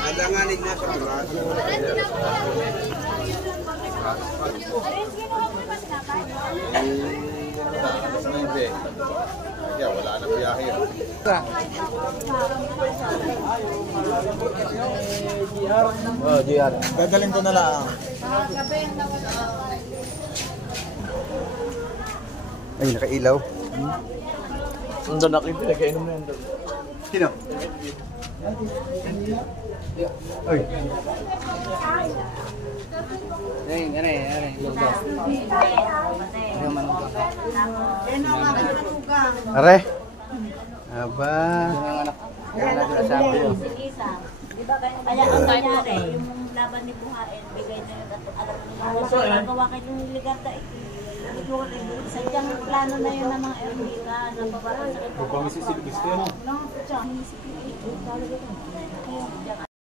Alanganin na sa braso. Kaya wala na biyahe. Oh, JR. Gagaling ko na lang. Ay, nakailaw. Nandun ako yung pinag-inom na yun. Sino? Ay. Are. Aba. Kaya ang nangyari, yung laban ni Buhain, bigay na yun at alam mo naman, gawa kayo ng Ligarda, sadyang plano na yun ng mga Ermita, na babaran sa ito. Kung misisilibis ko yan. No, siya, misisilibis.